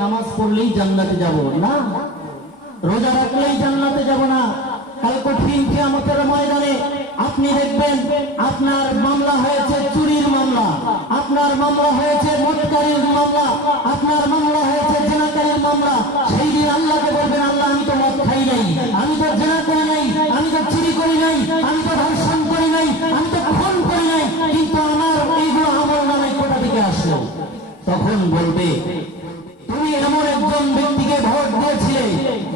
নামাজ পড়লেই জান্নাতে যাব না, রোজা রাখলেই জান্নাতে যাব না। কাল কঠিন কিয়ামতের ময়দানে আপনি দেখবেন আপনার মামলা হয়েছে চুরির মামলা, আপনার মামলা হয়েছে মদকারীর মামলা, আপনার মামলা হয়েছে জেনাকারীর মামলা। সেই দিন আল্লাহকে বলবেন, আল্লাহ আমি তো মদ খাই নাই, আমি তো জেনা করি নাই, আমি তো চুরি করি নাই, আমি তো ধর্ষণ করি নাই, আমি তো খুন করি নাই, কিন্তু আমার এইগুলো আমল নামায় কোথা থেকে আসলো? তখন বলবে, তুমি এমন একজন ব্যক্তিকে ভোট দিয়েছিলে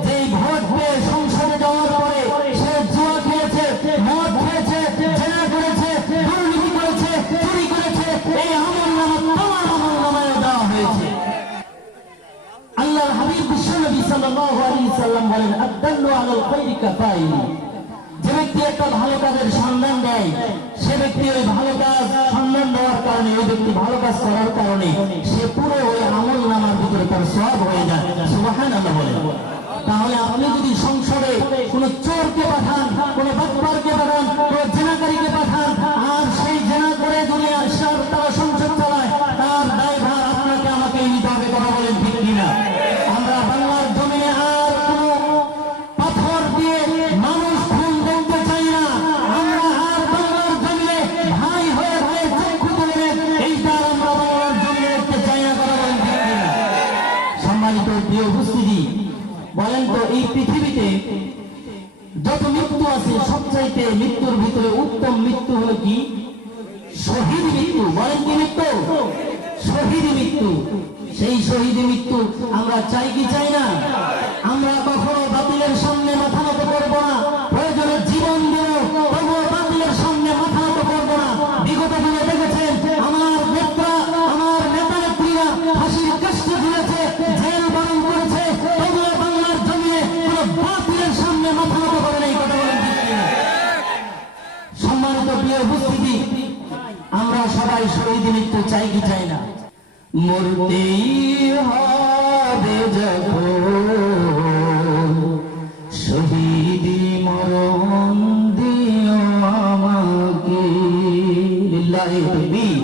যে ভোট পেয়ে সংসদে যাওয়ার পরে সে জুয়া খেয়েছে, মদ খেয়েছে, জেনা করেছে, দুর্নীতি করেছে, চুরি করেছে, এই আমলনামা তোমার আমলনামায় দেওয়া হয়েছে। আল্লাহর হাবিব বিশ্বনবী সাল্লাল্লাহু আলাইহি সাল্লাম বলেন, আদ-দাল্লু আলাল খায়রি কাফাইল। যে ব্যক্তি একটা ভালো কাজের সন্ধান দেয়, সে ব্যক্তি ওই ভালো কাজ সন্ধান দেওয়ার কারণে, ওই ব্যক্তি ভালো কাজ করার কারণে সে পুরো ওই আমল নামার ভিতরে তার সওয়াব হয়ে যায়। সুবহানাল্লাহ বলেন। তাহলে আপনি যদি সংসদে কোন চোরকে পাঠান, কোন বাটপারকে পাঠান, কোন জেনাকারীকে পাঠান, আর সেই জেনা করে দুনিয়ার তারা সংসদ চালায়, তার দায়ভার আপনাকে আমাকে নিতে হবে। কথা বলেন ঠিক কিনা? আমরা বাংলার জমিনে আর কোন পাথর দিয়ে মানুষ খুন দেখতে চাই না। আমরা আর বাংলার জমিনে ভাই হয়ে ভাই চক্ষু তুলে এইটা আমরা বাংলার জমিনে দেখতে চাই না। কথা বলেন ঠিক কিনা? সম্মানিত প্রিয় উপস্থিতি, বলেন তো এই পৃথিবীতে যত মৃত্যু আছে সবচাইতে মৃত্যুর ভিতরে উত্তম মৃত্যু হলো কি? শহীদ মৃত্যু। বলেন কি মৃত্যু? শহীদ মৃত্যু। সেই শহীদ মৃত্যু আমরা চাই কি চাই না? আমরা কখনো বাতিলের সামনে মাথা নত করবো না, প্রয়োজনে জীবন দেব, তবুও বাতিলের সামনে মাথা নত করবো না। বিগত দিনে দেখেছেন আমার নেতা, আমার নেতা নেত্রীরা ফাঁসির কাস্টে ঝুলেছে, জেল বরণ করেছে, তবুও বাংলার জমিনে কোনো বাতিলের সামনে মাথা নত করে নাই। কথা বলেন ঠিক কিনা? সম্মানিত প্রিয় উপস্থিতি, আমরা সবাই শহীদ মৃত্যু চাই কি চাই না? মরতেই হবে যখন শহীদ মরণ দিও আমাকে। লিল্লাহি তাকবীর।